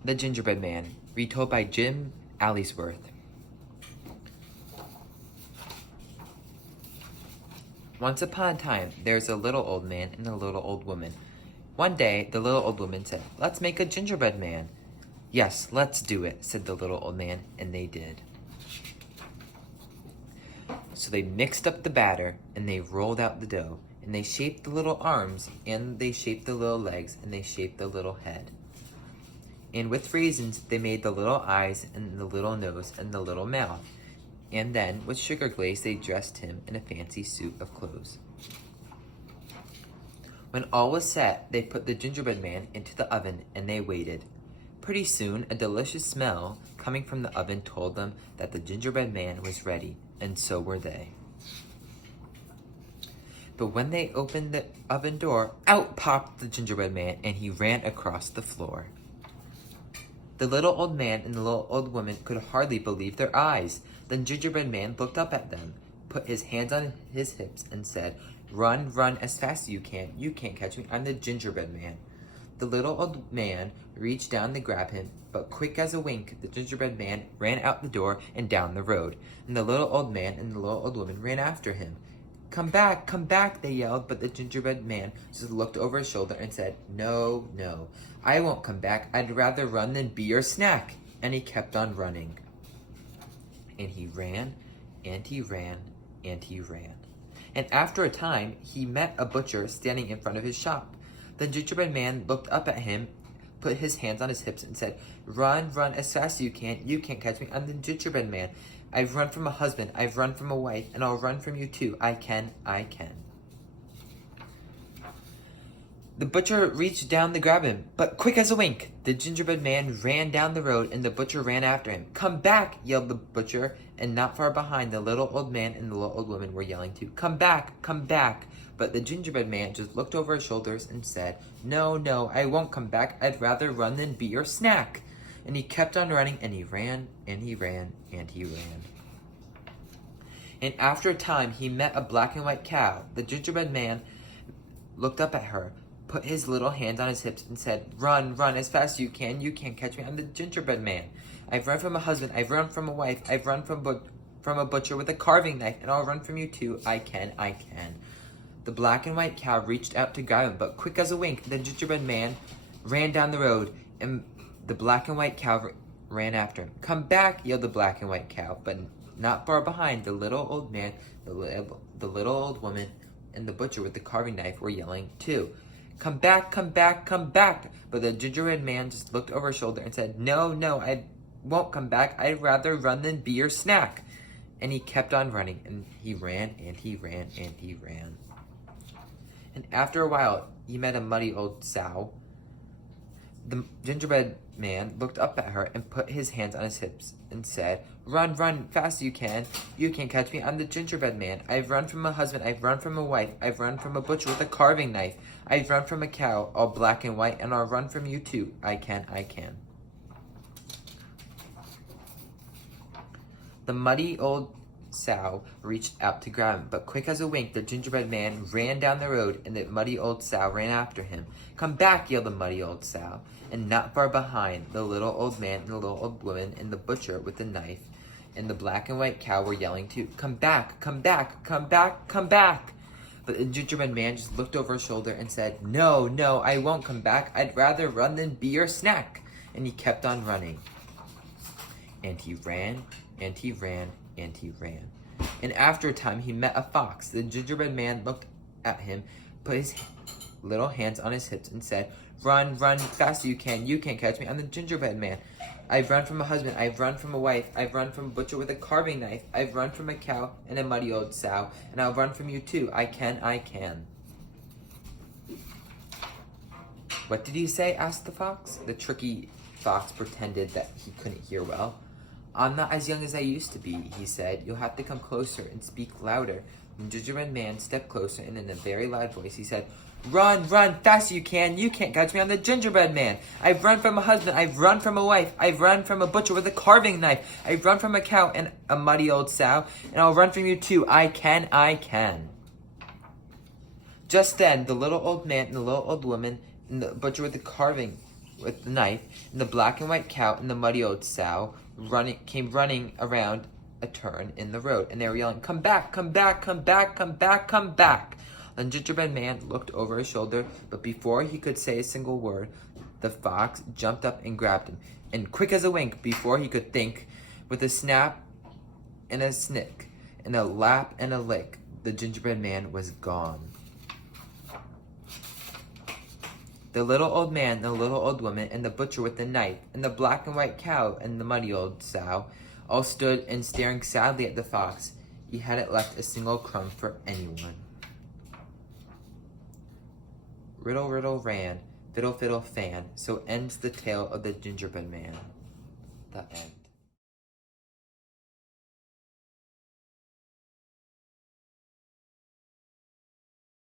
The Gingerbread Man, retold by Jim Aylesworth. Once upon a time, there was a little old man and a little old woman. One day, the little old woman said, "Let's make a gingerbread man." "Yes, let's do it," said the little old man, and they did. So they mixed up the batter, and they rolled out the dough, and they shaped the little arms, and they shaped the little legs, and they shaped the little head. And with raisins, they made the little eyes, and the little nose, and the little mouth. And then, with sugar glaze, they dressed him in a fancy suit of clothes. When all was set, they put the gingerbread man into the oven, and they waited. Pretty soon, a delicious smell coming from the oven told them that the gingerbread man was ready, and so were they. But when they opened the oven door, out popped the gingerbread man, and he ran across the floor. The little old man and the little old woman could hardly believe their eyes. The gingerbread man looked up at them, put his hands on his hips, and said, "Run, run as fast as you can. You can't catch me. I'm the gingerbread man." The little old man reached down to grab him, but quick as a wink, the gingerbread man ran out the door and down the road, and the little old man and the little old woman ran after him. Come back," they yelled, but the gingerbread man just looked over his shoulder and said, "No, no, I won't come back. I'd rather run than be your snack." And he kept on running. And he ran, and he ran, and he ran. And after a time, he met a butcher standing in front of his shop. The gingerbread man looked up at him, put his hands on his hips, and said, "Run, run as fast as you can. You can't catch me. I'm the gingerbread man. I've run from a husband, I've run from a wife, and I'll run from you too. I can, I can." The butcher reached down to grab him, but quick as a wink, the gingerbread man ran down the road, and the butcher ran after him. "Come back," yelled the butcher, and not far behind, the little old man and the little old woman were yelling too. Come back, come back." But the gingerbread man just looked over his shoulders and said, "No, no, I won't come back. I'd rather run than be your snack." And he kept on running, and he ran, and he ran, and he ran. And after a time, he met a black and white cow. The gingerbread man looked up at her, put his little hands on his hips, and said, "Run, run as fast as you can. You can't catch me. I'm the gingerbread man. I've run from a husband. I've run from a wife. I've run from a butcher with a carving knife, and I'll run from you too. I can, I can." The black and white cow reached out to grab him, but quick as a wink, the gingerbread man ran down the road, and the black and white cow ran after him. "Come back," yelled the black and white cow, but not far behind, the little old man, the little old woman, and the butcher with the carving knife were yelling too. Come back, come back, come back." But the gingerbread man just looked over his shoulder and said, "No, no, I won't come back. I'd rather run than be your snack." And he kept on running, and he ran, and he ran, and he ran. And after a while, he met a muddy old sow. The gingerbread man looked up at her and put his hands on his hips and said, "Run, run, fast as you can. You can't catch me. I'm the gingerbread man. I've run from a husband. I've run from a wife. I've run from a butcher with a carving knife. I've run from a cow, all black and white, and I'll run from you too. I can, I can." The muddy old sow reached out to grab him, but quick as a wink, the gingerbread man ran down the road, and the muddy old sow ran after him. "Come back," yelled the muddy old sow, and not far behind, the little old man and the little old woman and the butcher with the knife and the black and white cow were yelling too. Come back, come back, come back, come back." But the gingerbread man just looked over his shoulder and said, "No, no, I won't come back. I'd rather run than be your snack." And he kept on running. And he ran, and he ran, and he ran. And after a time, he met a fox. The gingerbread man looked at him, put his little hands on his hips, and said, "Run, run, fast as you can. You can't catch me. I'm the gingerbread man. I've run from a husband. I've run from a wife. I've run from a butcher with a carving knife. I've run from a cow and a muddy old sow. And I'll run from you too. I can, I can." "What did you say?" asked the fox. The tricky fox pretended that he couldn't hear well. "I'm not as young as I used to be," he said. "You'll have to come closer and speak louder." The gingerbread man stepped closer, and in a very loud voice, he said, "Run, run, fast as you can. You can't catch me. I'm the gingerbread man. I've run from a husband. I've run from a wife. I've run from a butcher with a carving knife. I've run from a cow and a muddy old sow. And I'll run from you too. I can, I can." Just then, the little old man and the little old woman and the butcher with the carving with the knife, and the black and white cow and the muddy old sow came running around a turn in the road, and they were yelling, "Come back, come back, come back, come back, come back." The gingerbread man looked over his shoulder, but before he could say a single word, the fox jumped up and grabbed him. And quick as a wink, before he could think, with a snap and a snick, and a lap and a lick, the gingerbread man was gone. The little old man, the little old woman, and the butcher with the knife, and the black and white cow, and the muddy old sow, all stood and staring sadly at the fox. He hadn't left a single crumb for anyone. Riddle, riddle, ran, fiddle, fiddle, fan. So ends the tale of the gingerbread man. The end.